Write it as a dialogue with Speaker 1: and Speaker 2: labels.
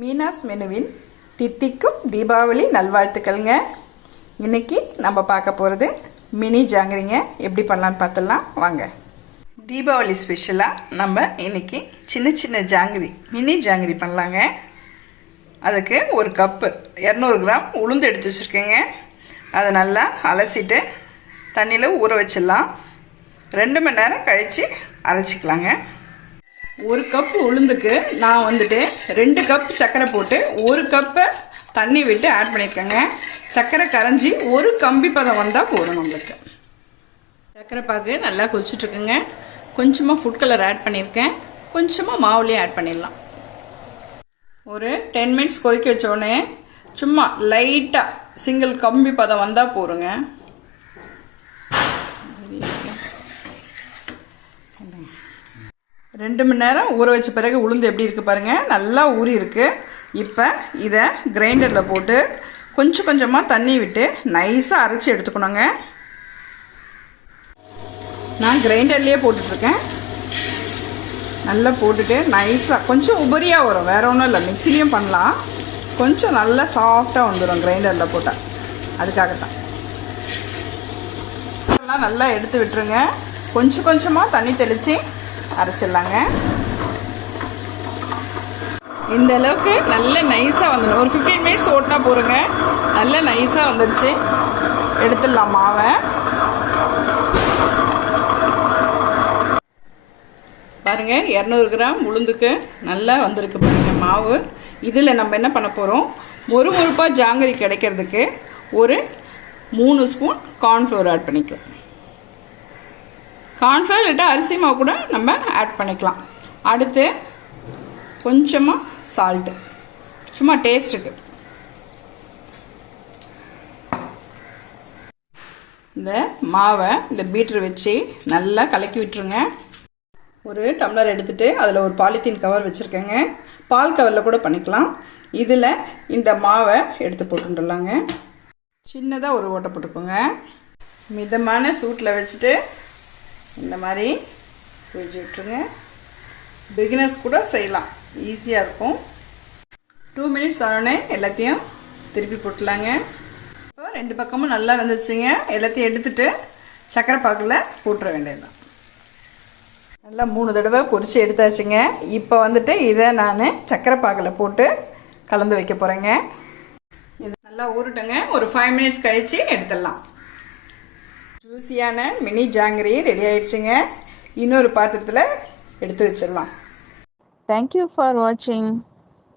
Speaker 1: மீனாஸ் மெனுவின் தித்திக்கும் தீபாவளி நல்வாழ்த்துக்கள்ங்க. இன்னைக்கு நம்ம பார்க்க போகிறது மினி ஜாங்கிரிங்க. எப்படி பண்ணலான்னு பார்த்துடலாம். வாங்க. தீபாவளி ஸ்பெஷலாக நம்ம இன்னைக்கு சின்ன சின்ன ஜாங்கிரி மினி ஜாங்கிரி பண்ணலாங்க. அதுக்கு ஒரு கப்பு இரநூறு கிராம் உளுந்து எடுத்து வச்சுருக்கேங்க. அதை நல்லா அலசிட்டு தண்ணியில் ஊற வச்சிடலாம். ரெண்டு மணி நேரம் கழித்து அரைச்சிக்கலாங்க. ஒரு கப் உளுந்துக்கு நான் வந்துட்டு ரெண்டு கப் சர்க்கரை போட்டு ஒரு கப்பை தண்ணி விட்டு ஆட் பண்ணியிருக்கேங்க சர்க்கரை கரைஞ்சி ஒரு கம்பி பதம் வந்தால் போதும் நம்மளுக்கு சர்க்கரை பாகு நல்லா கொதிச்சுட்ருக்குங்க. கொஞ்சமாக ஃபுட் கலர் ஆட் பண்ணியிருக்கேன் கொஞ்சமாக மாவுலேயே ஆட் பண்ணிடலாம். ஒரு டென் மினிட்ஸ் கொதிக்க வச்சோடனே சும்மா லைட்டாக சிங்கிள் கம்பி பதம் வந்தால் போருங்க ரெண்டு மணி நேரம் ஊற வச்ச பிறகு உளுந்து எப்படி இருக்குது பாருங்கள் நல்லா ஊறி இருக்குது இப்போ இதை கிரைண்டரில் போட்டு கொஞ்சம் கொஞ்சமாக தண்ணி விட்டு நைஸாக அரைச்சி எடுத்துக்கணுங்க. நான் கிரைண்டர்லேயே போட்டுட்ருக்கேன் நல்லா போட்டுட்டு நைஸாக கொஞ்சம் உபரியாக வரும். வேறு ஒன்றும் இல்லை. மிக்சிலையும் பண்ணலாம். கொஞ்சம் நல்லா சாஃப்டாக வந்துடும் கிரைண்டரில் போட்டால் அதுக்காகத்தான். நல்லா எடுத்து விட்டுருங்க. கொஞ்சம் கொஞ்சமாக தண்ணி தெளித்து அரைச்சிடலாங்க. இந்த அளவுக்கு நல்ல நைஸாக வந்துடும் ஒரு ஃபிஃப்டீன் மினிட்ஸ் ஓட்டினா போருங்க நல்ல நைஸாக வந்துருச்சு. எடுத்துடலாம் மாவை. பாருங்க இரநூறு கிராம் உளுந்துக்கு நல்லா வந்திருக்கு பாருங்க மாவு. இதில் நம்ம என்ன பண்ண போகிறோம் ஒரு முறுப்பாக ஜாங்கிரி கிடைக்கிறதுக்கு ஒரு மூணு ஸ்பூன் கார்ன்ஃப்ளோர் ஆட் பண்ணிக்கிறோம் கார்ன்ஃப்ளவர் இல்லாட்டா அரிசி மாவு கூட நம்ம ஆட் பண்ணிக்கலாம். அடுத்து கொஞ்சமாக சால்ட்டு சும்மா டேஸ்ட்டுக்கு இந்த மாவை இந்த பீட்ரு வச்சு நல்லா கலக்கி விட்டுருங்க. ஒரு டம்ளர் எடுத்துகிட்டு அதில் ஒரு பாலித்தீன் கவர் வச்சுருக்கேங்க. பால் கவரில் கூட பண்ணிக்கலாம். இதில் இந்த மாவை எடுத்து போட்டுடலாங்க சின்னதாக ஒரு ஓட்டை போட்டுக்கோங்க. மிதமான சூட்டில் வச்சுட்டு இந்த மாதிரி குழிச்சு விட்டுருங்க. பிகினர்ஸ் கூட செய்யலாம். ஈஸியாக இருக்கும். டூ மினிட்ஸ் ஆனோடனே எல்லாத்தையும் திருப்பி போட்டுலாங்க. இப்போ ரெண்டு பக்கமும் நல்லா வந்துச்சுங்க எல்லாத்தையும் எடுத்துட்டு சக்கரை பாக்கில் போட்டுற வேண்டியதுதான். நல்லா மூணு தடவை பொரித்து எடுத்தாச்சுங்க. இப்போ வந்துட்டு இதை நான் சக்கரை பாக்கில் போட்டு கலந்து வைக்க போகிறேங்க இது நல்லா ஊருட்டுங்க ஒரு ஃபைவ் மினிட்ஸ் கழித்து எடுத்துடலாம். ஜூஸியான மினி ஜாங்கிரி ரெடி ஆயிடுச்சுங்க இன்னொரு பாத்திரத்தில் எடுத்து வச்சிடலாம்
Speaker 2: தேங்க்யூ ஃபார் வாட்சிங்.